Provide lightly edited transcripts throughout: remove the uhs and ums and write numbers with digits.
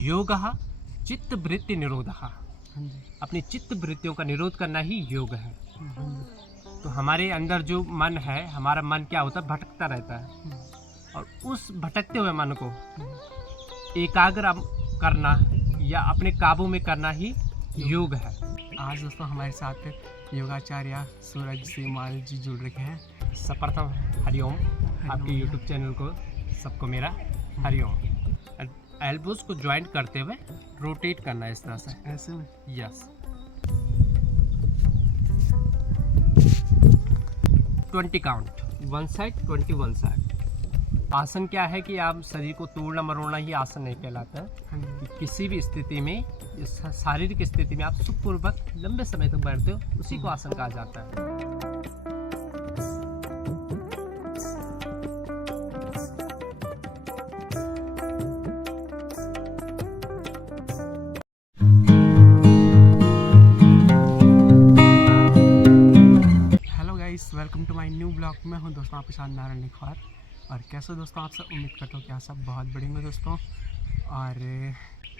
योगः चित्त वृत्ति निरोधः। अपनी चित्त वृत्तियों का निरोध करना ही योग है। तो हमारे अंदर जो मन है, हमारा मन क्या होता है, भटकता रहता है और उस भटकते हुए मन को एकाग्र करना या अपने काबू में करना ही योग है। आज दोस्तों हमारे साथ योगाचार्य सूरज सीमाल जी जुड़ रखे हैं। सर्वप्रथम हरिओम। आपके यूट्यूब चैनल को सबको मेरा हरिओम। एल्बोज को ज्वाइंट करते हुए रोटेट करना है इस तरह से, ऐसे में। Yes. 20 count, one side 20 one side. आसन क्या है कि आप शरीर को तोड़ना मरोड़ना ही आसन नहीं कहलाता है। कि किसी भी स्थिति में, शारीरिक स्थिति में आप सुखपूर्वक लंबे समय तक बैठते हो, उसी को आसन कहा जाता है। Welcome to my new blog. मैं हूं दोस्तों आपके साथ नारायण लिखवार। और कैसे दोस्तों आप सब, उम्मीद करता हूँ कि आप सब बहुत बढ़िया दोस्तों। और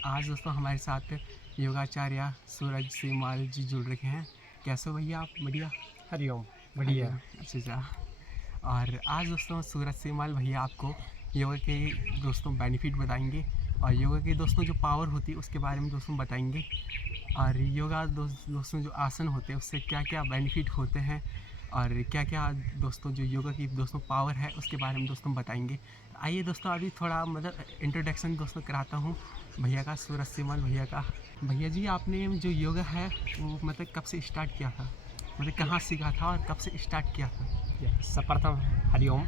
आज दोस्तों हमारे साथ योगाचार्य सूरज सीमाल जी जुड़ रखे हैं। कैसे हो भैया आप? बढ़िया, हरिओम। बढ़िया, अच्छा। और आज दोस्तों सूरज सीमाल भैया आपको योगा के दोस्तों बेनिफिट बताएंगे और योगा के दोस्तों जो पावर होती है उसके बारे में दोस्तों बताएंगे। और योगा दोस्तों जो आसन होते हैं उससे क्या क्या बेनिफिट होते हैं और क्या क्या दोस्तों जो योगा की दोस्तों पावर है उसके बारे में दोस्तों बताएंगे। आइए दोस्तों अभी थोड़ा इंट्रोडक्शन दोस्तों कराता हूँ भैया का, सूरज सीमाल भैया का। भैया जी आपने जो योगा है वो कब से स्टार्ट किया था, कहाँ सीखा था और कब से स्टार्ट किया था? सर्वप्रथम हरिओम।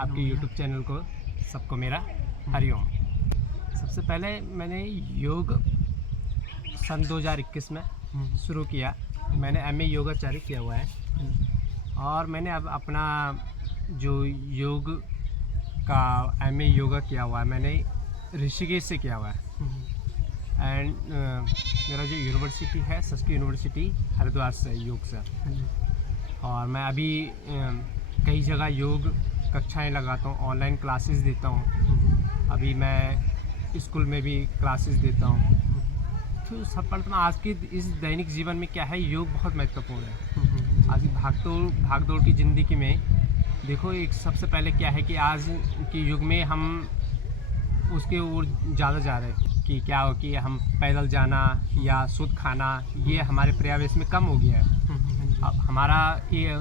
आपके यूट्यूब चैनल को सबको मेरा हरिओम। सबसे पहले मैंने योग सन 2021 में शुरू किया। मैंने एमए योगाचार्य किया हुआ है और मैंने अब अपना जो योग का एमए योगा किया हुआ है मैंने ऋषिकेश से किया हुआ है। एंड मेरा जो यूनिवर्सिटी है संस्कृत यूनिवर्सिटी हरिद्वार से, योग से। और मैं अभी कई जगह योग कक्षाएं लगाता हूँ, ऑनलाइन क्लासेस देता हूँ। अभी मैं स्कूल में भी क्लासेस देता हूँ। तो सर्वप्रथम आज के इस दैनिक जीवन में क्या है, योग बहुत महत्वपूर्ण है। आज की भागदौड़ की ज़िंदगी में देखो, एक सबसे पहले क्या है कि आज के युग में हम उसके ओर ज़्यादा जा रहे हैं कि क्या हो कि हम पैदल जाना या शुद्ध खाना, ये हमारे पर्यावेश में कम हो गया है। अब हमारा ये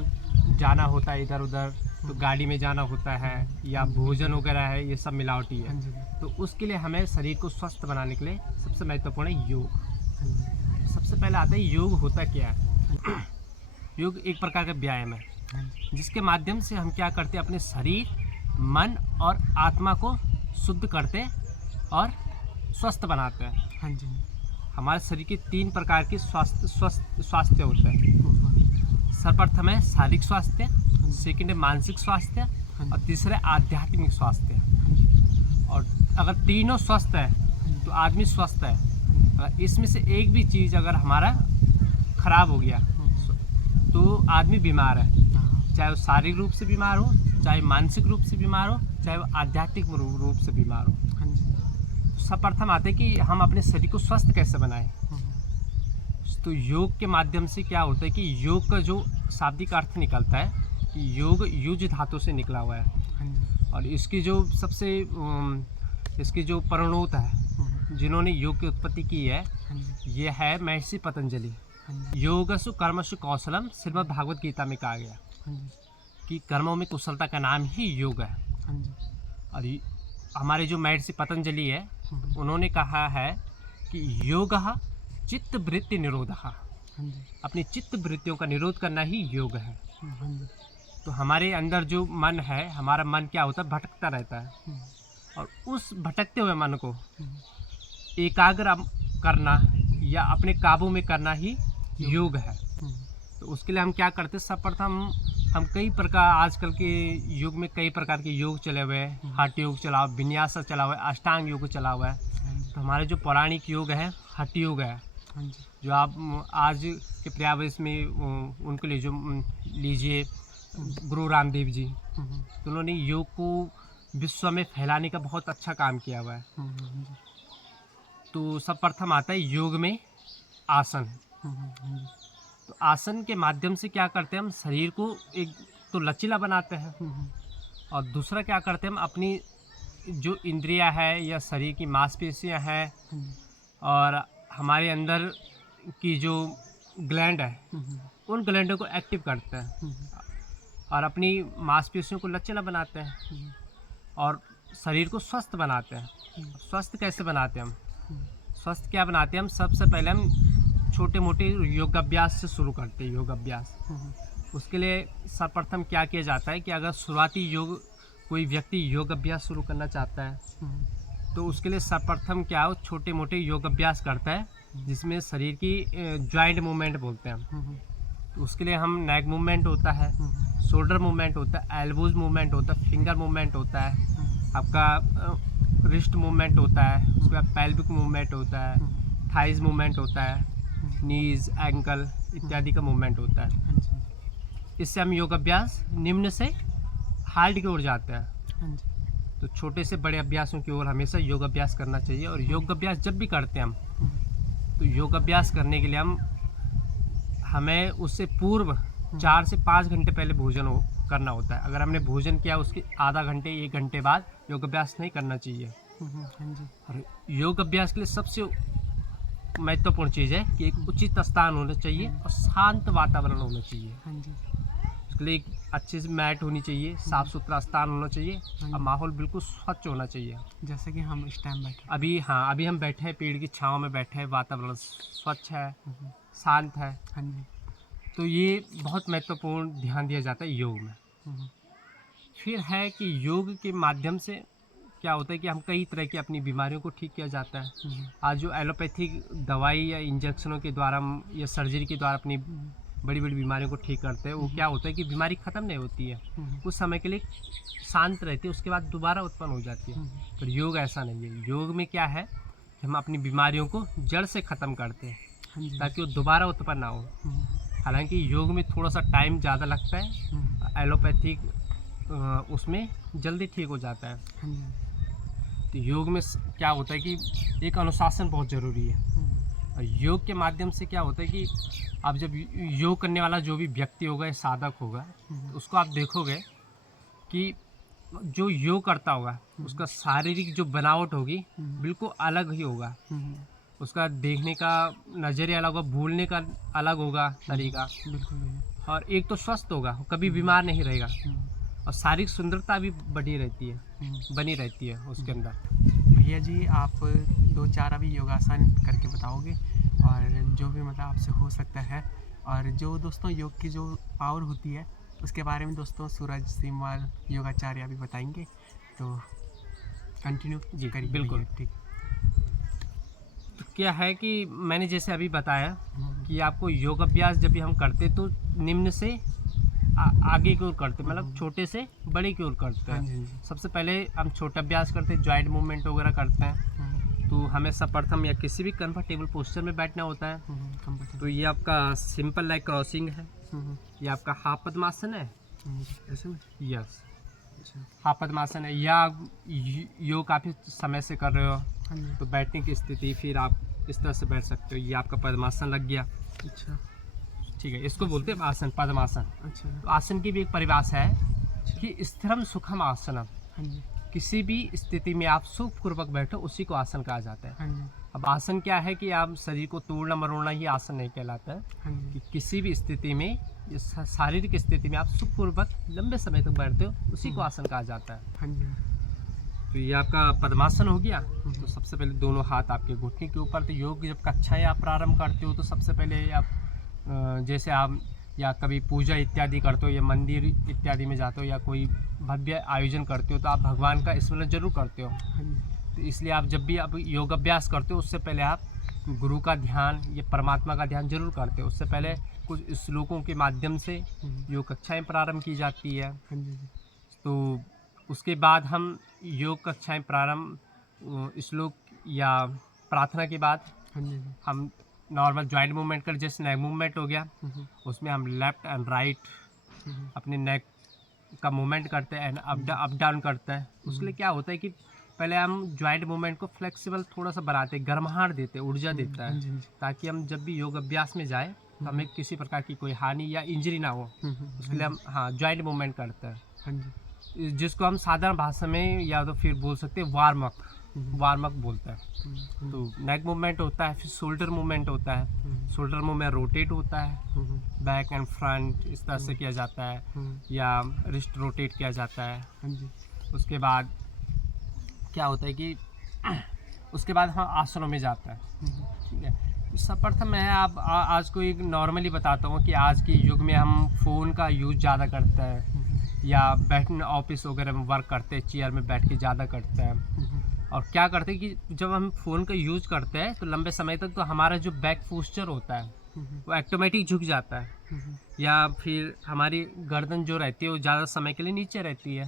जाना होता है इधर उधर, तो गाड़ी में जाना होता है या भोजन वगैरह है, ये सब मिलावटी है। तो उसके लिए हमें शरीर को स्वस्थ बनाने के लिए सबसे महत्वपूर्ण है योग। सबसे पहले आता है योग होता क्या है। योग एक प्रकार का व्यायाम है जिसके माध्यम से हम क्या करते हैं, अपने शरीर, मन और आत्मा को शुद्ध करते और स्वस्थ बनाते हैं। हाँ जी। हमारे शरीर के 3 प्रकार के स्वास्थ्य होते हैं। सर्वप्रथम है शारीरिक स्वास्थ्य, सेकंड है मानसिक स्वास्थ्य और तीसरा है आध्यात्मिक स्वास्थ्य। और अगर तीनों स्वस्थ है तो आदमी स्वस्थ है। अगर इसमें से एक भी चीज़ अगर हमारा खराब हो गया तो आदमी बीमार है। चाहे वो शारीरिक रूप से बीमार हो, चाहे मानसिक रूप से बीमार हो, चाहे वो आध्यात्मिक रूप से बीमार हो। सर्वप्रथम आते हैं कि हम अपने शरीर को स्वस्थ कैसे बनाएं। तो योग के माध्यम से क्या होता है कि योग का जो शाब्दिक अर्थ निकलता है कि योग युज धातु से निकला हुआ है। और इसकी जो सबसे इसकी जो प्रणोत है, जिन्होंने योग की उत्पत्ति की है, ये है महर्षि पतंजलि। योगसु कर्मसु कौशलम, श्रीमद् भागवत गीता में कहा गया कि कर्मों में कुशलता का नाम ही योग है। और हमारे जो महर्षि पतंजलि है उन्होंने कहा है कि योगः चित्त वृत्ति निरोधः। अपनी चित्त वृत्तियों का निरोध करना ही योग है। तो हमारे अंदर जो मन है, हमारा मन क्या होता है, भटकता रहता है और उस भटकते हुए मन को एकाग्र करना या अपने काबू में करना ही योग है। तो उसके लिए हम क्या करते हैं, सर्वप्रथम हम कई प्रकार, आजकल के युग में कई प्रकार के योग चले हुए हैं। हठ योग चला हुआ, विन्यास चला हुआ है, अष्टांग योग चला हुआ है। तो हमारे जो पौराणिक योग है हठ योग है, जो आप आज के पर्यावेश में उनके लिए जो लीजिए गुरु रामदेव जी, तो उन्होंने योग को विश्व में फैलाने का बहुत अच्छा काम किया हुआ है। तो सर्वप्रथम आता है योग में आसन। हाँ जी। तो आसन के माध्यम से क्या करते हैं हम शरीर को एक तो लचीला बनाते हैं, और दूसरा क्या करते हैं हम अपनी जो इंद्रियां है या शरीर की मांसपेशियां हैं हाँ जी। और हमारे अंदर की जो ग्लैंड है उन ग्लैंडों को एक्टिव करते हैं और अपनी मांसपेशियों को लचीला बनाते हैं और शरीर को स्वस्थ बनाते हैं। स्वस्थ कैसे बनाते हैं हम? स्वस्थ क्या बनाते हैं हम? सबसे पहले हम छोटे मोटे योगाभ्यास से शुरू करते हैं। योगाभ्यास उसके लिए सर्वप्रथम क्या किया जाता है कि अगर शुरुआती योग कोई व्यक्ति योग अभ्यास शुरू करना चाहता है तो उसके लिए सर्वप्रथम क्या हो छोटे मोटे योग अभ्यास करता है, जिसमें शरीर की जॉइंट मूवमेंट बोलते हैं हम। तो उसके लिए हम नेक मूवमेंट होता है, शोल्डर मूवमेंट होता है, एल्बोज मूवमेंट होता है, फिंगर मूवमेंट होता है, आपका रिस्ट मूवमेंट होता है, उसके बाद पेल्विक मूवमेंट होता है, थाइज मूवमेंट होता है, नीज, एंकल इत्यादि का मूवमेंट होता है। इससे हम योग अभ्यास निम्न से हार्ड की ओर जाते हैं। तो छोटे से बड़े अभ्यासों की ओर हमेशा योग अभ्यास करना चाहिए। और योग अभ्यास जब भी करते हैं हम तो योग अभ्यास करने के लिए हमें उससे पूर्व 4 से 5 घंटे पहले भोजन करना होता है। अगर हमने भोजन किया उसके आधा घंटे 1 घंटे बाद योग अभ्यास नहीं करना चाहिए। और योग अभ्यास के लिए सबसे महत्वपूर्ण चीज़ है कि एक उचित स्थान होना चाहिए और शांत वातावरण होना चाहिए। उसके लिए एक अच्छी सी मैट होनी चाहिए, साफ़ सुथरा स्थान होना चाहिए और माहौल बिल्कुल स्वच्छ होना चाहिए। जैसे कि हम इस टाइम बैठे अभी हम बैठे हैं, पेड़ की छांव में बैठे हैं, वातावरण स्वच्छ है, शांत है। तो ये बहुत महत्वपूर्ण ध्यान दिया जाता है योग में। फिर है कि योग के माध्यम से क्या होता है कि हम कई तरह की अपनी बीमारियों को ठीक किया जाता है। आज जो एलोपैथिक दवाई या इंजेक्शनों के द्वारा या सर्जरी के द्वारा अपनी बड़ी बड़ी बीमारियों को ठीक करते हैं, वो क्या होता है कि बीमारी ख़त्म नहीं होती है, कुछ समय के लिए शांत रहती है, उसके बाद दोबारा उत्पन्न हो जाती है। पर योग ऐसा नहीं है। योग में क्या है कि हम अपनी बीमारियों को जड़ से ख़त्म करते हैं ताकि वो दोबारा उत्पन्न ना हो। हालांकि योग में थोड़ा सा टाइम ज़्यादा लगता है, एलोपैथिक उसमें जल्दी ठीक हो जाता है। तो योग में क्या होता है कि एक अनुशासन बहुत ज़रूरी है। और योग के माध्यम से क्या होता है कि आप जब योग करने वाला जो भी व्यक्ति होगा या साधक होगा तो उसको आप देखोगे कि जो योग करता होगा उसका शारीरिक जो बनावट होगी बिल्कुल अलग ही होगा। उसका देखने का नज़रिया अलग होगा, बोलने का अलग होगा तरीका, और एक तो स्वस्थ होगा, कभी बीमार नहीं रहेगा, और शारीरिक सुंदरता भी बनी रहती है उसके अंदर। भैया जी आप 2-4 अभी योगासन करके बताओगे और जो भी मतलब आपसे हो सकता है, और जो दोस्तों योग की जो पावर होती है उसके बारे में दोस्तों सूरज सीमवाल योगाचार्य अभी बताएंगे, तो कंटिन्यू जी करिए। बिल्कुल। ठीक। तो क्या है कि मैंने जैसे अभी बताया कि आपको योग अभ्यास जब भी हम करते तो निम्न से आगे की ओर करते, मतलब छोटे से बड़े की ओर करते हैं। सबसे पहले हम छोटा अभ्यास करते हैं, जॉइंट मूवमेंट वगैरह करते हैं। तो हमें सर्वप्रथम या किसी भी कंफर्टेबल पोस्चर में बैठना होता है। तो ये आपका सिंपल लेग क्रॉसिंग है, ये आपका हाफ पद्मासन है, यस हाफ पद्मासन है। या योग काफ़ी समय से कर रहे हो तो बैठने की स्थिति फिर आप इस तरह से बैठ सकते हो। ये आपका पद्मासन लग गया। अच्छा ठीक है, इसको बोलते हैं आसन, पद्मासन। अच्छा। तो आसन की भी एक परिभाषा है कि स्थिरम सुखम आसनम। किसी भी स्थिति में आप सुखपूर्वक बैठो उसी को आसन कहा जाता है। अब आसन क्या है कि आप शरीर को तोड़ना मरोड़ना ही आसन नहीं कहलाता है। कि किसी भी स्थिति में, शारीरिक स्थिति में आप सुखपूर्वक लंबे समय तक बैठते हो उसी को आसन कहा जाता है। तो ये आपका पद्मासन हो गया। तो सबसे पहले दोनों हाथ आपके घुटने के ऊपर। तो योग जब कक्षाएं आप प्रारंभ करते हो तो सबसे पहले आप जैसे आप या कभी पूजा इत्यादि करते हो या मंदिर इत्यादि में जाते हो या कोई भव्य आयोजन करते हो तो आप भगवान का स्मरण जरूर करते हो। तो इसलिए आप जब भी आप योग अभ्यास करते हो उससे पहले आप गुरु का ध्यान या परमात्मा का ध्यान जरूर करते हो। उससे पहले कुछ श्लोकों के माध्यम से योग कक्षाएँ प्रारंभ की जाती है। तो उसके बाद हम योग कक्षाएँ प्रारंभ श्लोक या प्रार्थना के बाद हम नॉर्मल जॉइंट मूवमेंट कर, जैसे नेक मूवमेंट हो गया उसमें हम लेफ्ट एंड राइट अपने नेक का मूवमेंट करते हैं एंड अप डाउन करते हैं। उसके लिए क्या होता है कि पहले हम जॉइंट मूवमेंट को फ्लेक्सिबल थोड़ा सा बनाते हैं, गर्माहट देते हैं, ऊर्जा देता हाँ जी, है, हाँ जी। ताकि हम जब भी योग अभ्यास में जाए तो हमें किसी प्रकार की कोई हानि या इंजरी ना हो। उसके लिए हम जॉइंट मूवमेंट करते हैं, हाँ जी। जिसको हम साधारण भाषा में या तो फिर बोल सकते हैं वार्म अप बोलते हैं। तो नेक मूवमेंट होता है, फिर शोल्डर मूवमेंट होता है। शोल्डर मूवमेंट रोटेट होता है, बैक एंड फ्रंट इस तरह से किया जाता है, या रिस्ट रोटेट किया जाता है। हाँ जी। उसके बाद क्या होता है कि उसके बाद हम आसनों में जाता है। ठीक है, सर्वप्रथम मैं आज को एक नॉर्मली बताता हूँ कि आज के युग में हम फ़ोन का यूज़ ज़्यादा करते हैं, या बैठने ऑफिस वगैरह में वर्क करते हैं, चेयर में बैठ के ज़्यादा करते हैं। और क्या करते हैं कि जब हम फ़ोन का यूज़ करते हैं तो लंबे समय तक तो हमारा जो बैक पोस्चर होता है वो ऑटोमेटिक झुक जाता है, या फिर हमारी गर्दन जो रहती है वो ज़्यादा समय के लिए नीचे रहती है।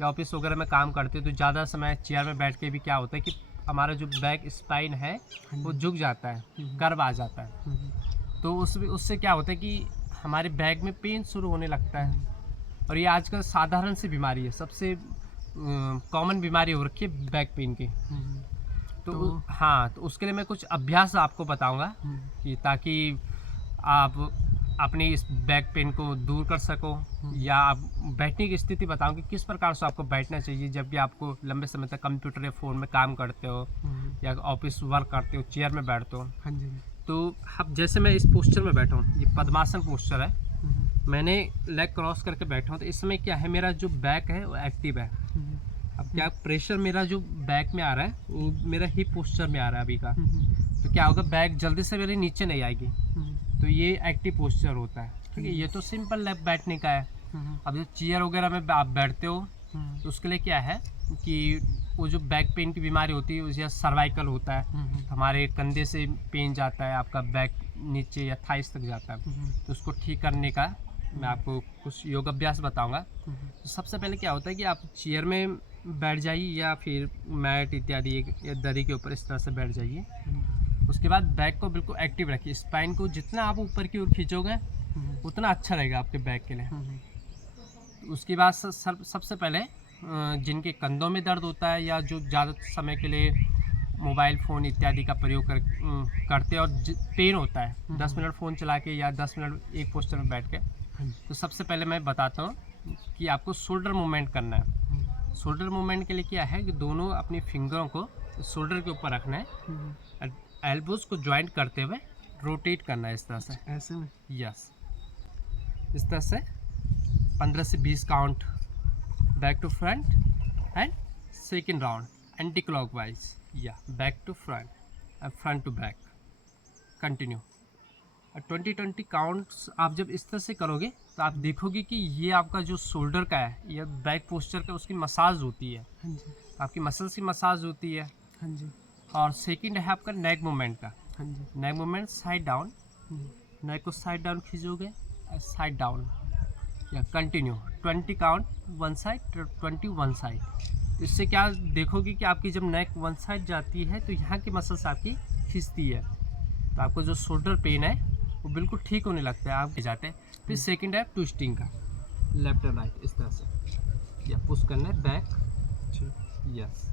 या ऑफिस वगैरह में काम करते हैं तो ज़्यादा समय चेयर में बैठ के भी क्या होता है कि हमारा जो बैक स्पाइन है वो झुक जाता है, कर्व आ जाता है। तो उससे क्या होता है कि हमारे बैक में पेन शुरू होने लगता है। और ये आजकल साधारण सी बीमारी है, सबसे कॉमन बीमारी हो रखी है बैक पेन की। तो तो उसके लिए मैं कुछ अभ्यास आपको बताऊंगा कि ताकि आप अपनी इस बैक पेन को दूर कर सको, या आप बैठने की स्थिति बताऊं कि किस प्रकार से आपको बैठना चाहिए जब भी आपको लंबे समय तक कंप्यूटर या फ़ोन में काम करते हो, या ऑफिस वर्क करते हो, चेयर में बैठते हो। हाँ जी। तो अब जैसे मैं इस पोस्चर में बैठा हूँ, ये पद्मासन पोस्चर है, मैंने लेग क्रॉस करके बैठा हूँ। तो इस समय क्या है, मेरा जो बैक है वो एक्टिव है। अब क्या प्रेशर मेरा जो बैक में आ रहा है वो मेरा हिप पोस्चर में आ रहा है अभी का। तो क्या होगा, बैक जल्दी से मेरी नीचे नहीं आएगी। तो ये एक्टिव पोस्चर होता है। ठीक है, ये तो सिंपल है बैठने का है। अब जो चेयर वगैरह में आप बैठते हो तो उसके लिए क्या है कि वो जो बैक पेन की बीमारी होती है उसे सर्वाइकल होता है, तो हमारे कंधे से पेन जाता है, आपका बैक नीचे या थाइस तक जाता है। तो उसको ठीक करने का मैं आपको कुछ योग अभ्यास बताऊंगा। तो सबसे पहले क्या होता है कि आप चेयर में बैठ जाइए, या फिर मैट इत्यादि या दरी के ऊपर इस तरह से बैठ जाइए। उसके बाद बैक को बिल्कुल एक्टिव रखिए, स्पाइन को जितना आप ऊपर की ओर खींचोगे उतना अच्छा रहेगा आपके बैक के लिए। उसके बाद सबसे पहले जिनके कंधों में दर्द होता है, या जो ज़्यादा समय के लिए मोबाइल फ़ोन इत्यादि का प्रयोग करते हैं और पेन होता है 10 मिनट फ़ोन चला के या 10 मिनट एक पोस्चर में बैठ के, तो सबसे पहले मैं बताता हूँ कि आपको शोल्डर मूवमेंट करना है। शोल्डर मूवमेंट के लिए क्या है कि दोनों अपनी फिंगरों को शोल्डर के ऊपर रखना है, एल्बोज को ज्वाइंट करते हुए रोटेट करना है इस तरह से, ऐसे में। यस, इस तरह से 15 से 20 count back to front, and second round anti clockwise, या back to front and front to back, continue. 20-20 counts आप जब इस तरह से करोगे तो आप देखोगे कि ये आपका जो शोल्डर का है या बैक पोस्चर का उसकी मसाज होती है। हाँ जी। आपकी मसल्स की मसाज होती है। हाँ जी। और सेकंड है आपका नेक मूवमेंट का। हाँ जी। नेक मूवमेंट साइड डाउन, नेक को साइड डाउन खींचोगे, साइड डाउन, या continue 20 count one side, 20 one side. इससे क्या देखोगे कि आपकी जब नेक वन साइड जाती है तो यहाँ की मसल्स आपकी खींचती है, तो आपको जो शोल्डर पेन है वो बिल्कुल ठीक होने लगता है, आप जाते हैं। फिर सेकंड है ट्विस्टिंग का, लेफ्ट एंड राइट इस तरह से, या पुश करना है बैक, यस,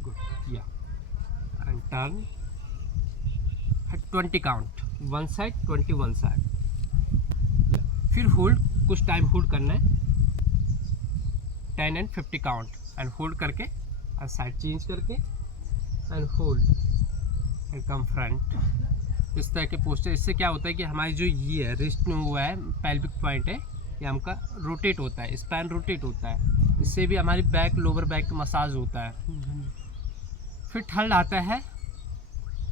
गुड, या and turn 20 count one side, 20 one side. फिर होल्ड, कुछ टाइम होल्ड करना है 10 एंड 50 काउंट, एंड होल्ड करके और साइड चेंज करके and hold and come front, इस तरह के पोस्टर। इससे क्या होता है कि हमारी जो ये है रिस्ट में हुआ है पेल्विक पॉइंट है, ये हमका रोटेट होता है, स्पाइन रोटेट होता है, इससे भी हमारी बैक लोअर बैक का मसाज होता है। फिर थर्ड आता है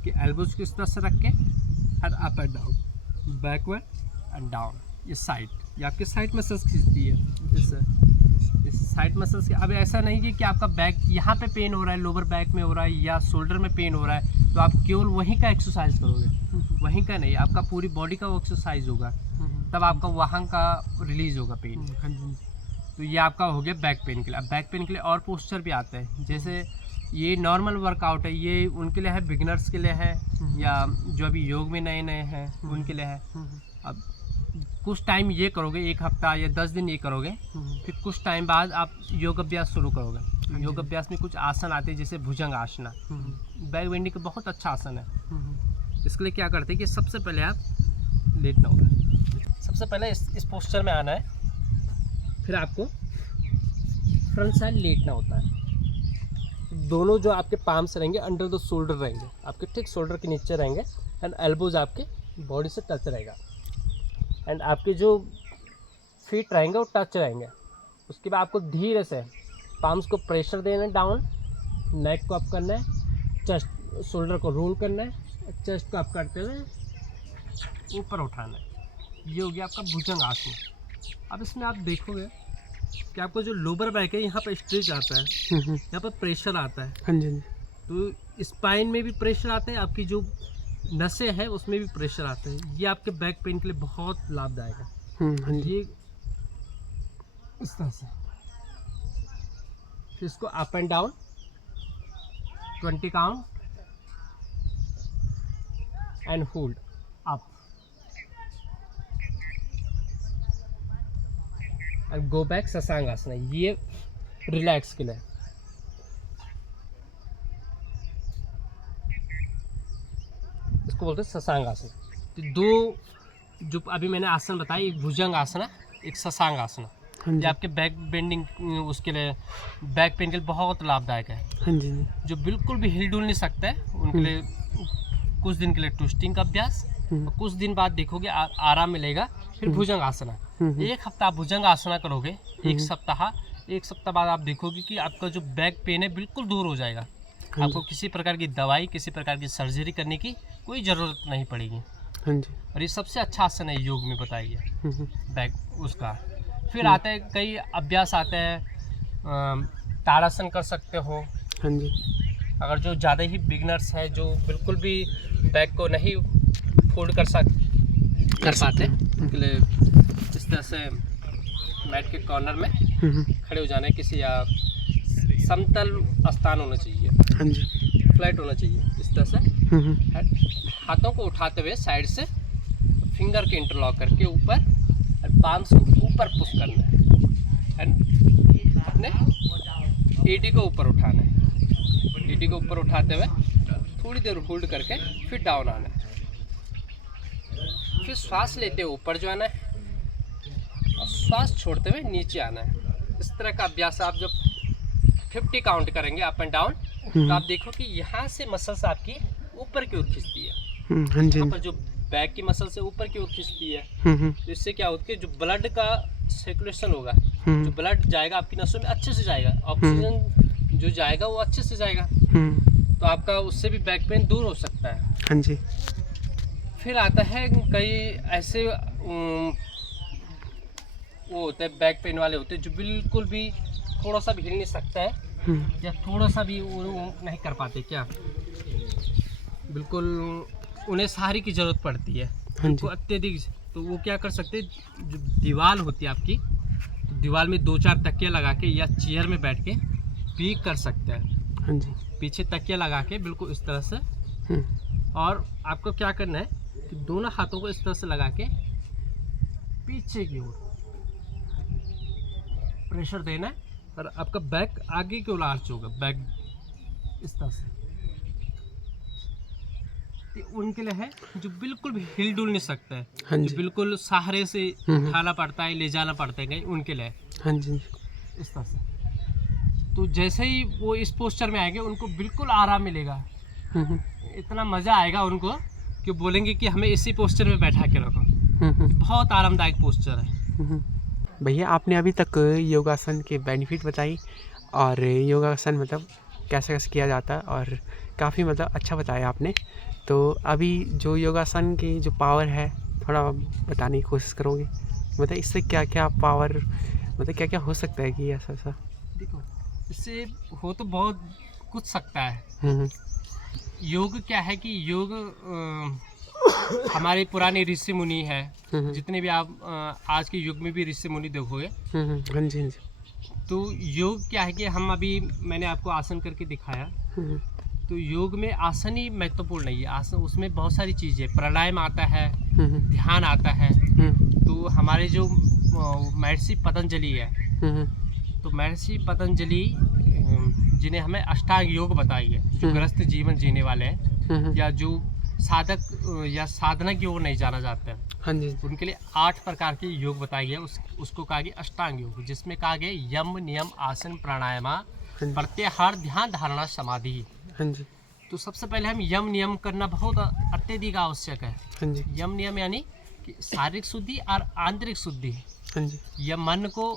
कि एल्बोज को इस तरह से रख के और up and down, backward and down, ये साइड, ये आपके साइड मसल्स खींचती है, इस साइड मसल्स के। अब ऐसा नहीं है कि आपका बैक यहाँ पे पेन हो रहा है, लोअर बैक में हो रहा है, या शोल्डर में पेन हो रहा है तो आप केवल वहीं का एक्सरसाइज करोगे, वहीं का नहीं, आपका पूरी बॉडी का एक्सरसाइज होगा, तब आपका वहाँ का रिलीज होगा पेन। तो ये आपका हो गया बैक पेन के लिए। अब बैक पेन के लिए और पोस्चर भी आते हैं, जैसे ये नॉर्मल वर्कआउट है, ये उनके लिए है, बिगिनर्स के लिए है, या जो अभी योग में नए नए हैं उनके लिए है। अब कुछ टाइम ये करोगे, 1 हफ्ता या 10 दिन ये करोगे, फिर कुछ टाइम बाद आप योग अभ्यास शुरू करोगे। योग अभ्यास में कुछ आसन आते हैं जैसे भुजंग आसना, बैक बेंडिंग का बहुत अच्छा आसन है। इसके लिए क्या करते हैं कि सबसे पहले आप लेटना होगा। सबसे पहले इस पोस्चर में आना है, फिर आपको फ्रंट साइड लेटना होता है। दोनों जो आपके पाम्स रहेंगे अंडर द शोल्डर रहेंगे, आपके ठीक शोल्डर के नीचे रहेंगे, एंड एल्बोज आपके बॉडी से टच रहेगा, एंड आपके जो फीट रहेंगे वो टच रहेंगे। उसके बाद आपको धीरे से पाम्स को प्रेशर देना है डाउन, नेक को अप करना है, चेस्ट शोल्डर को रोल करना है, चेस्ट को अप करते हुए ऊपर उठाना है। ये हो गया आपका भुजंग आसन। अब इसमें आप देखोगे कि आपको जो लोअर बैक है यहाँ पर स्ट्रेच आता है, यहाँ पर प्रेशर आता है। हाँ जी। तो स्पाइन में भी प्रेशर आता है, आपकी जो नसें हैं उसमें भी प्रेशर आता है। ये आपके बैक पेन के लिए बहुत लाभदायक है। हाँ जी। ये इस तरह से फिर इसको up and down 20 count and hold up and go back Shashank आसन। ये रिलैक्स के लिए। इसको बोलते हैं शशांक आसन। तो दो जो अभी मैंने आसन बताया, एक भुजंग आसन है, एक शशांक आसन। हाँ ये जी। आपके बैक बेंडिंग उसके लिए, बैक पेन के लिए बहुत लाभदायक है। हाँ जी। जो बिल्कुल भी हिल डुल नहीं सकते हैं उनके लिए कुछ दिन के लिए ट्विस्टिंग का अभ्यास, और कुछ दिन बाद देखोगे आराम मिलेगा। फिर भुजंग आसना, एक हफ्ता आप भुजंग आसना करोगे, एक सप्ताह बाद आप देखोगे कि आपका जो बैक पेन है बिल्कुल दूर हो जाएगा। आपको किसी प्रकार की दवाई, किसी प्रकार की सर्जरी करने की कोई ज़रूरत नहीं पड़ेगी। हाँ जी। और ये सबसे अच्छा आसन है योग में बताइए बैक उसका। फिर आता है कई अभ्यास आते हैं, ताड़ासन कर सकते हो। हाँ जी। अगर जो ज़्यादा ही बिगनर्स है, जो बिल्कुल भी बैक को नहीं फोल्ड कर पाते, उनके लिए इस तरह से मैट के कॉर्नर में खड़े हो जाना है। किसी या समतल स्थान होना चाहिए, हाँ जी। फ्लैट होना चाहिए। इस तरह से हाथों को उठाते हुए साइड से फिंगर के इंटरलॉक करके ऊपर, पाम्स को ऊपर पुश करना है, एंड अपने एडी को ऊपर उठाना है। एडी को ऊपर उठाते हुए थोड़ी देर होल्ड करके फिर डाउन आना है। फिर श्वास लेते हुए ऊपर जो आना है, और श्वास छोड़ते हुए नीचे आना है। इस तरह का अभ्यास आप जब 50 काउंट करेंगे अप एंड डाउन, तो आप देखो कि यहाँ से मसल्स आपकी ऊपर की ओर खींचती है। हाँ जी। यहाँ पर जो बैक की मसल से ऊपर की ओर खींचती है, तो इससे क्या होता है, जो ब्लड का सर्कुलेशन होगा, जो ब्लड जाएगा आपकी नसों में अच्छे से जाएगा, ऑक्सीजन जो जाएगा वो अच्छे से जाएगा, तो आपका उससे भी बैक पेन दूर हो सकता है। हाँ जी। फिर आता है कई ऐसे वो होते हैं, बैक पेन वाले होते हैं जो बिल्कुल भी थोड़ा सा भी हिल नहीं सकता है, या थोड़ा सा भी वो नहीं कर पाते, क्या बिल्कुल उन्हें सहारे की ज़रूरत पड़ती है उनको अत्यधिक। तो वो क्या कर सकते हैं, जो दीवार होती है आपकी, तो दीवार में 2-4 तकिया लगा के या चेयर में बैठ के भी कर सकते हैं। हाँ जी। पीछे तकिया लगा के बिल्कुल इस तरह से, और आपको क्या करना है कि दोनों हाथों को इस तरह से लगा के पीछे की ओर प्रेशर देना है, और आपका बैक आगे की ओर आर्च होगा, बैक इस तरह से। तो उनके लिए है जो बिल्कुल भी हिल डुल नहीं सकता है, हाँ जी। जो बिल्कुल सहारे से उठाना पड़ता है, ले जाना पड़ता है कहीं, उनके लिए हाँ जी। इस तरह से। तो जैसे ही वो इस पोस्चर में आएंगे उनको बिल्कुल आराम मिलेगा, इतना मज़ा आएगा उनको कि बोलेंगे कि हमें इसी पोस्चर में बैठा के रखो। बहुत आरामदायक पोस्चर है। भैया आपने अभी तक योगासन के बेनिफिट बताई, और योगासन मतलब कैसे कैसे किया जाता है, और काफ़ी मतलब अच्छा बताया आपने। तो अभी जो योगासन की जो पावर है थोड़ा बताने की कोशिश करोगे, मतलब इससे क्या क्या पावर, मतलब क्या क्या हो सकता है कि ऐसा ऐसा। देखो, इससे हो तो बहुत कुछ सकता है। योग क्या है कि योग हमारे पुराने ऋषि मुनि है, जितने भी आप आज के युग में भी ऋषि मुनि देखोगे। हाँ जी। तो योग क्या है कि हम अभी मैंने आपको आसन करके दिखाया, तो योग में आसन ही महत्वपूर्ण नहीं है, आसन उसमें बहुत सारी चीज़ें, प्राणायाम आता है, ध्यान आता है। तो हमारे जो महर्षि पतंजलि है, तो महर्षि पतंजलि जिन्हें हमें अष्टांग योग बताई है, जो ग्रस्त जीवन जीने वाले हैं या जो साधक या साधना की ओर नहीं जाना चाहते हैं, हाँ जी, उनके लिए 8 प्रकार के योग बताए गए। उसको कहा गया अष्टांग योग, जिसमें कहा गया यम नियम आसन प्राणायाम प्रत्याहार ध्यान धारणा समाधि। हाँ जी, तो सबसे पहले हम यम नियम करना बहुत अत्यधिक आवश्यक है। हाँ जी, यम नियम यानी कि शारीरिक शुद्धि और आंतरिक शुद्धि। हाँ जी, यह मन को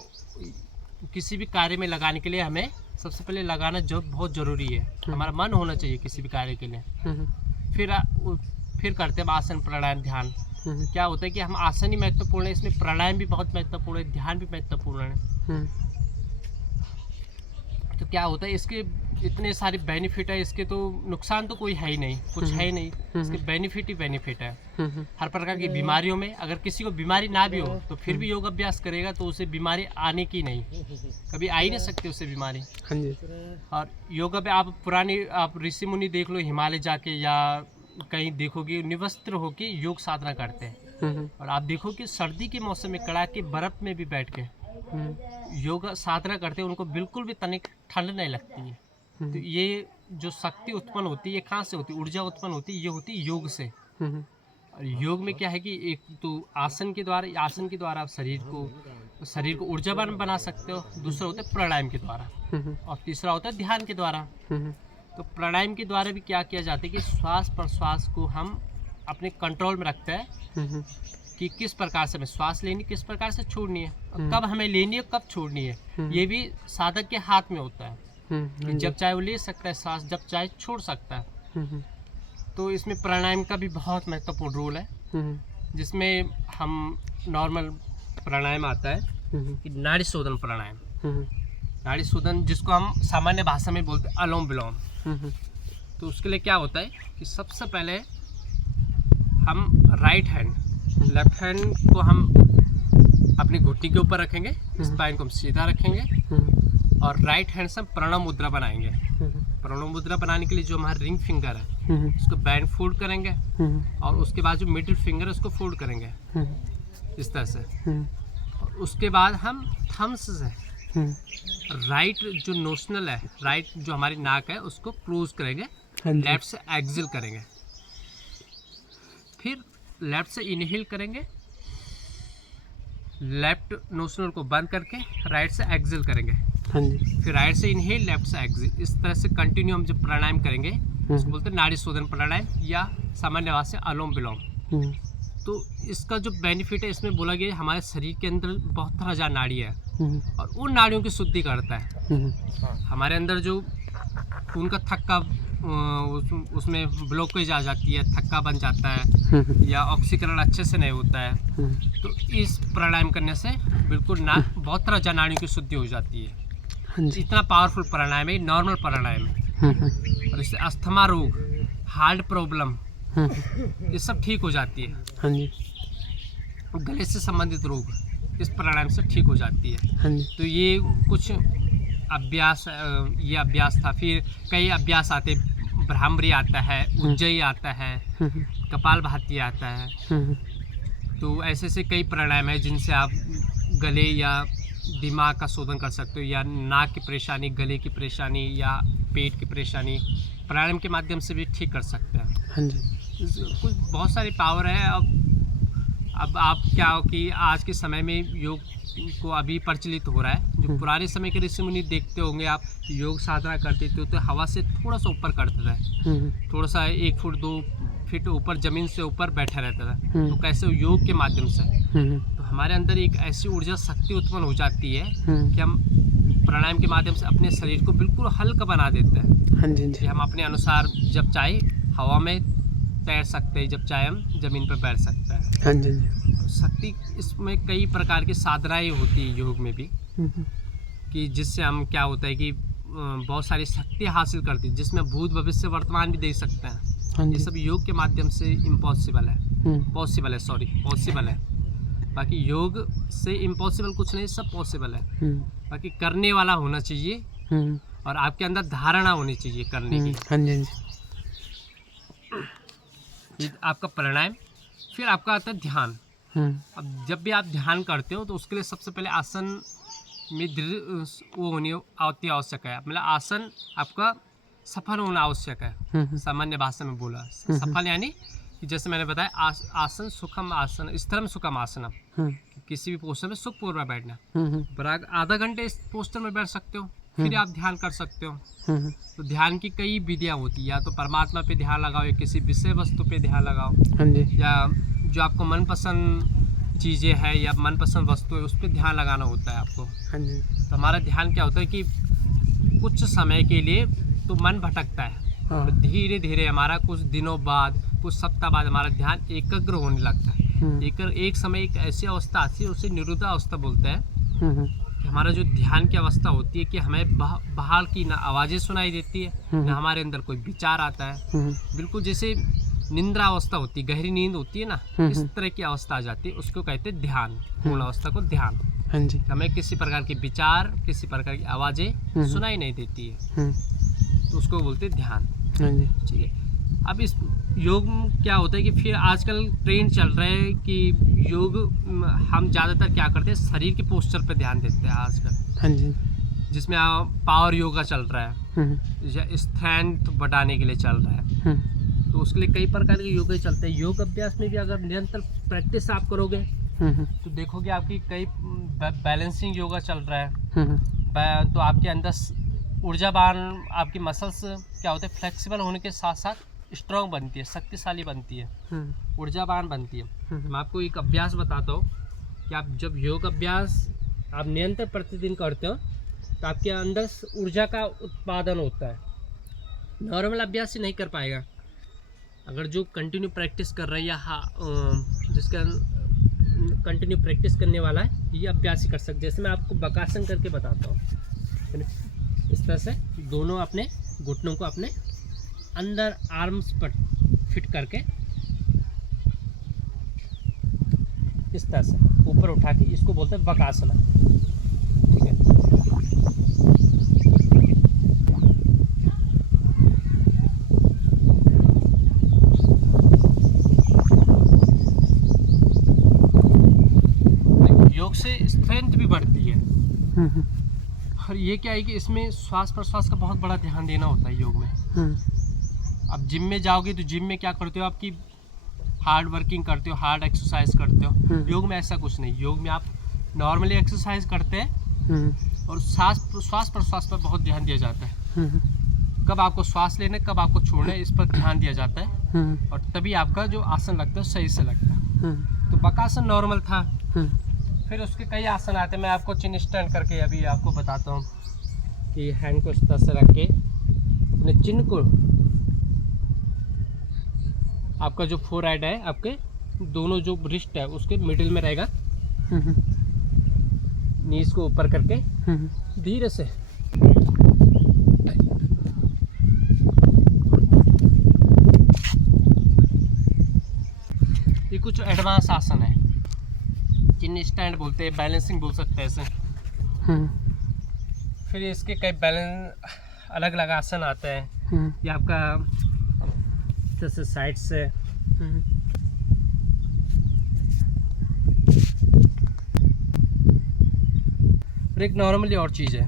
किसी भी कार्य में लगाने के लिए हमें सबसे पहले लगाना जो बहुत ज़रूरी है। हमारा मन होना चाहिए किसी भी कार्य के लिए। फिर करते हैं आसन प्राणायाम ध्यान। क्या होता है कि हम आसन ही महत्वपूर्ण है, इसमें प्राणायाम भी बहुत महत्वपूर्ण है, ध्यान भी महत्वपूर्ण है। तो क्या होता है, इसके इतने सारे बेनिफिट है, इसके तो नुकसान तो कोई है ही नहीं, कुछ है ही नहीं, इसके बेनिफिट ही बेनिफिट है। हर प्रकार की बीमारियों में, अगर किसी को बीमारी ना भी हो तो फिर भी योग अभ्यास करेगा तो उसे बीमारी आने की नहीं, कभी आ ही नहीं सकती उसे बीमारी। हाँ जी, और योग में आप पुरानी आप ऋषि मुनि देख लो, हिमालय जाके या कहीं देखोगे निवस्त्र होके योग साधना करते हैं। और आप देखो कि सर्दी के मौसम में कड़ाके बर्फ में भी बैठ के योग साधना करते हैं, उनको बिल्कुल भी तनिक ठंड नहीं लगती है। तो ये जो शक्ति उत्पन्न होती है, ये कहाँ से होती है, ऊर्जा उत्पन्न होती है, ये होती है योग से। और योग में क्या है कि एक तो आसन के द्वारा आप शरीर को ऊर्जावान बना सकते हो। दूसरा होता है प्राणायाम के द्वारा, और तीसरा होता है ध्यान के द्वारा। तो प्राणायाम के द्वारा भी क्या किया जाता है कि श्वास प्रश्वास को हम अपने कंट्रोल में रखते हैं कि किस प्रकार से हमें श्वास लेनी, किस प्रकार से छोड़नी है, और कब हमें लेनी है, कब छोड़नी है। ये भी साधक के हाथ में होता है कि जब चाहे वो ले सकता है श्वास, जब चाहे छोड़ सकता है। तो इसमें प्राणायाम का भी बहुत महत्वपूर्ण रोल है, जिसमें हम नॉर्मल प्राणायाम आता है कि नाड़ी शोधन प्राणायाम। नाड़ी शोधन जिसको हम सामान्य भाषा में बोलते हैं अनुलोम विलोम। तो उसके लिए क्या होता है कि सबसे पहले हम लेफ्ट हैंड को हम अपनी घुटनी के ऊपर रखेंगे, स्पाइन को हम सीधा रखेंगे, और राइट हैंड से हम प्रणव मुद्रा बनाएंगे। प्रणव मुद्रा बनाने के लिए जो हमारा रिंग फिंगर है उसको बैंड फोल्ड करेंगे, और उसके बाद जो मिडिल फिंगर है उसको फोल्ड करेंगे इस तरह से। और उसके बाद हम थम्स से राइट जो नोशनल है, राइट जो हमारी नाक है उसको क्लोज करेंगे, लेफ्ट से एक्सेल करेंगे। फिर लेफ्ट से इनहेल करेंगे, लेफ्ट नोशनल को बंद करके राइट से एक्सेल करेंगे। फिर राइट से इनहेल, लेफ्ट से एक्सेल। इस तरह से कंटिन्यू हम जब प्राणायाम करेंगे उसको बोलते हैं नाड़ी शोधन प्राणायाम या सामान्य भाषा से अनुलोम विलोम। तो इसका जो बेनिफिट है, इसमें बोला गया हमारे शरीर के अंदर 72,000 नाड़ी है, और उन नाड़ियों की शुद्धि करता है। हमारे अंदर जो खून का थक्का उसमें ब्लॉकेज आ जाती है, थक्का बन जाता है, या ऑक्सीकरण अच्छे से नहीं होता है, तो इस प्राणायाम करने से बिल्कुल 72,000 नाड़ियों की शुद्धि हो जाती है। इतना पावरफुल प्राणायाम है, नॉर्मल प्राणायाम है। और इससे अस्थमा रोग, हार्ट प्रॉब्लम, ये सब ठीक हो जाती है। गले से संबंधित रोग इस प्राणायाम से ठीक हो जाती है। तो ये कुछ अभ्यास, ये अभ्यास था। फिर कई अभ्यास आते, भ्रामरी आता है, उज्जयी आता है, कपालभाति आता है। तो ऐसे से कई प्राणायाम है जिनसे आप गले या दिमाग का शोधन कर सकते हो, या नाक की परेशानी, गले की परेशानी या पेट की परेशानी प्राणायाम के माध्यम से भी ठीक कर सकते हैं। कुछ बहुत सारी पावर है। अब आप क्या हो कि आज के समय में योग को अभी प्रचलित हो रहा है। जो पुराने समय के ऋषि मुनि देखते होंगे आप, योग साधना करते थे तो हवा से थोड़ा सा ऊपर करते थे, थोड़ा सा 1 फुट 2 फीट ऊपर, जमीन से ऊपर बैठा रहता था। तो कैसे योग के माध्यम से तो हमारे अंदर एक ऐसी ऊर्जा शक्ति उत्पन्न हो जाती है कि हम प्राणायाम के माध्यम से अपने शरीर को बिल्कुल हल्का बना देते हैं। कि हम अपने अनुसार जब चाहे हवा में तैर सकते हैं, जब चाहे हम जमीन पर बैठ सकते हैं। शक्ति इसमें कई प्रकार की साधनाएं होती है योग में भी, कि जिससे हम क्या होता है कि बहुत सारी शक्ति हासिल करती है, जिसमें भूत भविष्य वर्तमान भी देख सकते हैं। ये सब योग के माध्यम से इम्पॉसिबल है। बाकी योग से इम्पॉसिबल कुछ नहीं, सब पॉसिबल है। बाकी करने वाला होना चाहिए, और आपके अंदर धारणा होनी चाहिए करने की। ये आपका प्राणायाम। फिर आपका आता है ध्यान। अब जब भी आप ध्यान करते हो तो उसके लिए सबसे पहले आसन में दृढ़ वो होनी अति आवश्यक है। मतलब आसन आपका सफल होना आवश्यक है। सामान्य भाषा में बोला सफल यानी कि जैसे मैंने बताया आसन सुखम आसन, स्थिरम सुखम आसनम, किसी भी पोस्टर में सुखपूर्वक बैठना। बराबर आधा घंटे इस पोस्टर में बैठ सकते हो, फिर आप ध्यान कर सकते हो। तो ध्यान की कई विधियाँ होती है, या तो परमात्मा पे ध्यान लगाओ या किसी विषय वस्तु पे ध्यान लगाओ, या जो आपको मनपसंद चीज़ें हैं या मनपसंद वस्तु है उस पर ध्यान लगाना होता है आपको। तो हमारा ध्यान क्या होता है कि कुछ समय के लिए तो मन भटकता है, तो धीरे धीरे हमारा कुछ दिनों बाद, कुछ सप्ताह बाद हमारा ध्यान एकाग्र होने लगता है। एक समय एक ऐसी अवस्था आती है, उसे निरुद्धा अवस्था बोलते हैं, कि हमारा जो ध्यान की अवस्था होती है कि हमें बाहर की ना आवाज़ें सुनाई देती है, ना हमारे अंदर कोई विचार आता है। बिल्कुल जैसे निंद्रा अवस्था होती है, गहरी नींद होती है ना, इस तरह की अवस्था आ जाती है, उसको कहते हैं ध्यान। पूर्ण अवस्था को ध्यान। हमें किसी प्रकार के विचार, किसी प्रकार की आवाज़ें सुनाई नहीं देती है, तो उसको बोलते हैं ध्यान। ठीक है। अब इस योग क्या होता है कि फिर आजकल ट्रेंड चल रहा है कि योग हम ज़्यादातर क्या करते हैं, शरीर के पोस्चर पे ध्यान देते हैं आजकल। जिसमें पावर योगा चल रहा है या स्ट्रेंथ बढ़ाने के लिए चल रहा है, तो उसके लिए कई प्रकार के योग चलते हैं। योग अभ्यास में भी अगर निरंतर प्रैक्टिस आप करोगे तो देखोगे आपकी कई बैलेंसिंग योगा चल रहा है, तो आपके अंदर ऊर्जावान, आपकी मसल्स क्या होते हैं, फ्लेक्सिबल होने के साथ साथ स्ट्रॉन्ग बनती है, शक्तिशाली बनती है, ऊर्जावान बनती है। मैं आपको एक अभ्यास बताता हूँ कि आप जब योग अभ्यास आप निरंतर प्रतिदिन करते हो तो आपके अंदर ऊर्जा का उत्पादन होता है। नॉर्मल अभ्यास ही नहीं कर पाएगा। अगर जो कंटिन्यू प्रैक्टिस कर रहा है या जिसका कंटिन्यू प्रैक्टिस करने वाला है, ये अभ्यास ही कर सकते। जैसे मैं आपको बकासन करके बताता हूँ, इस तरह से दोनों अपने घुटनों को अपने अंदर आर्म्स पर फिट करके इस तरह से ऊपर उठा के, इसको बोलते हैं बकासना। ठीक है। योग से स्ट्रेंथ भी बढ़ती है, और ये क्या है कि इसमें श्वास प्रश्वास का बहुत बड़ा ध्यान देना होता है योग में। अब जिम में जाओगे तो जिम में क्या करते हो, आपकी हार्ड वर्किंग करते हो, हार्ड एक्सरसाइज करते हो। योग में ऐसा कुछ नहीं। योग में आप नॉर्मली एक्सरसाइज करते हैं और श्वास प्रश्वास पर बहुत ध्यान दिया जाता है। कब आपको श्वास लेना है, कब आपको छोड़ना है, इस पर ध्यान दिया जाता है, और तभी आपका जो आसन लगता है सही से लगता है। तो बकासन नॉर्मल था, फिर उसके कई आसन आते हैं। मैं आपको चिन स्टैंड करके अभी आपको बताता हूँ कि हैंड को इस तरह से रख के अपने चिन्ह को, आपका जो फोर हेड है, आपके दोनों जो रिस्ट है उसके मिडिल में रहेगा। नीज को ऊपर करके धीरे से ये कुछ एडवांस आसन है, चिन स्टैंड बोलते हैं, बैलेंसिंग बोल सकते हैं ऐसे। फिर इसके कई अलग अलग आसन आते हैं। ये आपका जैसे साइड से और एक नॉर्मली और चीज़ है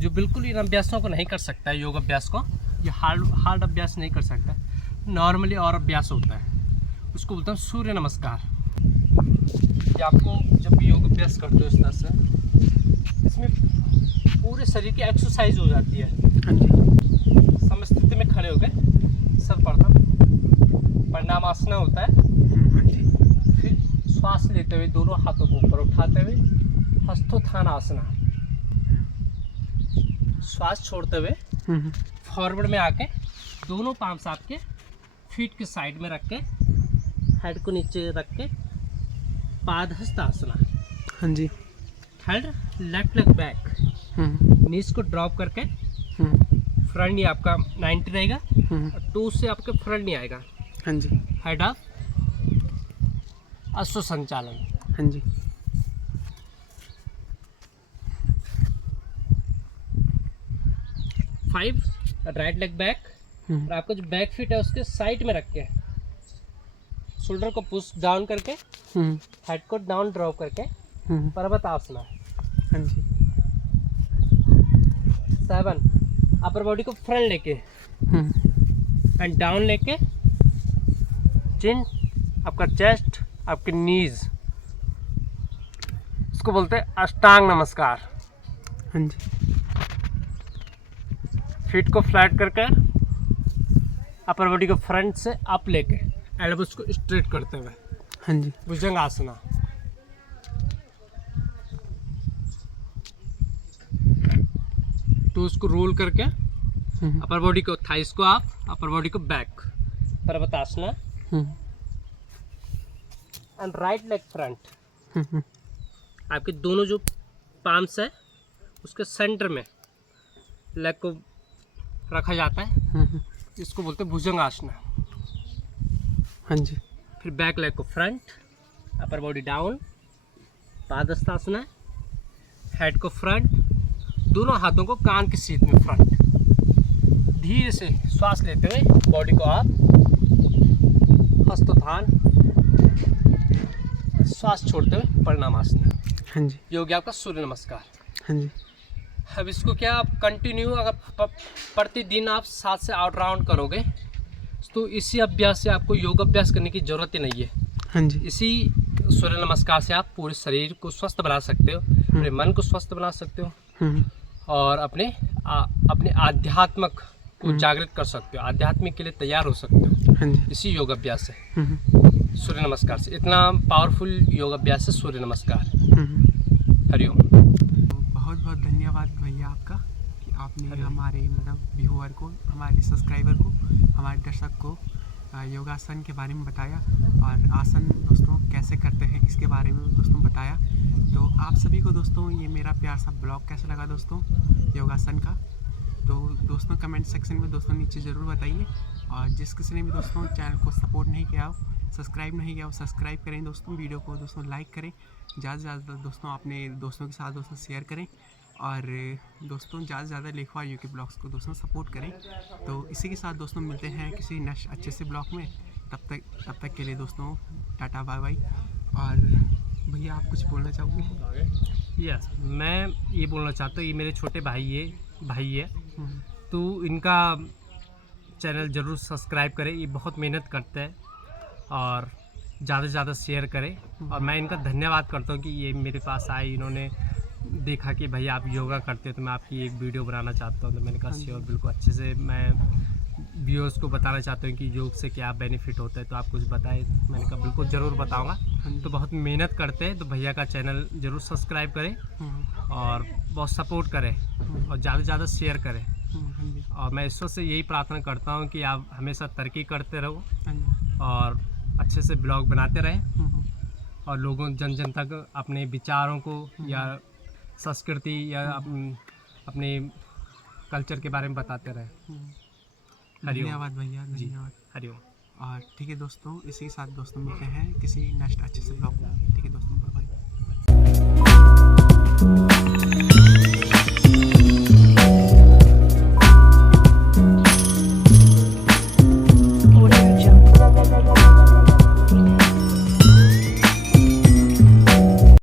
जो बिल्कुल इन अभ्यासों को नहीं कर सकता है, योग अभ्यास को, ये हार्ड अभ्यास नहीं कर सकता। नॉर्मली और अभ्यास होता है, उसको बोलता हूँ सूर्य नमस्कार। ये आपको जब भी योग अभ्यास करते हो इस तरह से, इसमें पूरे शरीर की एक्सरसाइज हो जाती है। समस्थिति में खड़े हो गए, सर्वप्रथम प्रणामासना होता है, फिर श्वास लेते हुए दोनों हाथों को ऊपर उठाते हुए हस्तोत्थान आसना, श्वास छोड़ते हुए फॉरवर्ड में आके दोनों पाम्स आपके फीट के साइड में रख के, हेड को नीचे रख के पादहस्त आसना। हाँ जी। थर्ड लेफ्ट लेग बैक, नीज को ड्रॉप करके फ्रंट नहीं आपका 90 रहेगा, और टू से आपके फ्रंट नहीं आएगा। हाँ जी। हेड ऑफ अश्व संचालन। हाँ जी। फाइव राइट लेग बैक, और आपका जो बैक फीट है उसके साइड में रख के शोल्डर को पुश डाउन करके हेड को डाउन ड्रॉप करके पर्वत आसना। हाँ जी। 7 अपर बॉडी को फ्रंट लेके एंड डाउन लेके, चिन, आपका चेस्ट, आपके नीज, इसको बोलते हैं अष्टांग नमस्कार। हाँ जी। फीट को फ्लैट करके अपर बॉडी को फ्रंट से अप लेके एल्बोस को स्ट्रेट करते हुए, हाँ जी। भुजंग आसना। टूज को रोल करके अपर बॉडी को, थाइस को आप, अपर बॉडी को बैक, पर्वतासना। एंड राइट लेग फ्रंट, आपके दोनों जो पाम्स है उसके सेंटर में लेग को रखा जाता है, इसको बोलते हैं भुजंग आसना। हाँ जी। फिर बैक लेग को फ्रंट, अपर बॉडी डाउन, पादहस्तासना। हेड को फ्रंट, दोनों हाथों को कान के सीध में फ्रंट। धीरे से श्वास लेते हुए बॉडी को आप, हस्तोत्थान, श्वास छोड़ते हुए प्रणामासन। हाँ जी। ये हो गया आपका सूर्य नमस्कार। हाँ जी। अब इसको क्या आप कंटिन्यू अगर प्रतिदिन आप 7 से 8 राउंड करोगे तो इसी अभ्यास से आपको योग अभ्यास करने की ज़रूरत ही नहीं है। हाँ जी। इसी सूर्य नमस्कार से आप पूरे शरीर को स्वस्थ बना सकते हो, अपने मन को स्वस्थ बना सकते हो और अपने आध्यात्मक को जागृत कर सकते हो, आध्यात्मिक के लिए तैयार हो सकते हो। हाँ जी। इसी योग अभ्यास से, सूर्य नमस्कार से, इतना पावरफुल योग अभ्यास है सूर्य नमस्कार। हरिओम। बहुत बहुत धन्यवाद भैया आपका कि आपने हमारे मतलब व्यूअर को, हमारे सब्सक्राइबर को, हमारे दर्शक को योगासन के बारे में बताया और आसन दोस्तों कैसे करते हैं इसके बारे में दोस्तों बताया। तो आप सभी को दोस्तों ये मेरा प्यार सा ब्लॉग कैसा लगा दोस्तों योगासन का, तो दोस्तों कमेंट सेक्शन में दोस्तों नीचे ज़रूर बताइए। और जिस किसी ने भी दोस्तों चैनल को सपोर्ट नहीं किया हो, सब्सक्राइब नहीं किया हो, सब्सक्राइब करें दोस्तों, वीडियो को दोस्तों लाइक करें, ज़्यादा से ज़्यादा दोस्तों अपने दोस्तों के साथ दोस्तों शेयर करें और दोस्तों ज़्यादा से ज़्यादा लेखवा यूके ब्लॉग्स को दोस्तों सपोर्ट करें। तो इसी के साथ दोस्तों मिलते हैं किसी नेक्स्ट अच्छे से ब्लॉग में। तब तक के लिए दोस्तों टाटा बाय बाय। और भैया आप कुछ बोलना चाहोगे? यस, मैं ये बोलना चाहता हूँ, ये मेरे छोटे भाई है तो इनका चैनल ज़रूर सब्सक्राइब करें। ये बहुत मेहनत करते हैं और ज़्यादा से ज़्यादा शेयर करें। और मैं इनका धन्यवाद करता हूँ कि ये मेरे पास आए, इन्होंने देखा कि भैया आप योगा करते हो तो मैं आपकी एक वीडियो बनाना चाहता हूँ। तो मैंने कहा श्योर, बिल्कुल अच्छे से मैं व्यूअर्स को बताना चाहता हूँ कि योग से क्या बेनिफिट होता है, तो आप कुछ बताएं। मैंने कहा बिल्कुल ज़रूर बताऊँगा। तो बहुत मेहनत करते हैं, तो भैया का चैनल ज़रूर सब्सक्राइब करें और बहुत सपोर्ट करें और ज़्यादा से ज़्यादा शेयर करें। और मैं ईश्वर से यही प्रार्थना करता हूँ कि आप हमेशा तरक्की करते रहो और अच्छे से ब्लॉग बनाते रहें और लोगों जन तक अपने विचारों को या संस्कृति या अपने कल्चर के बारे में बताते रहें। धन्यवाद भैया, धन्यवाद। हरिओम। और ठीक है दोस्तों, इसी के साथ दोस्तों मिलते हैं किसी नेक्स्ट अच्छे से ब्लॉग में। ठीक है दोस्तों, बाय बाय।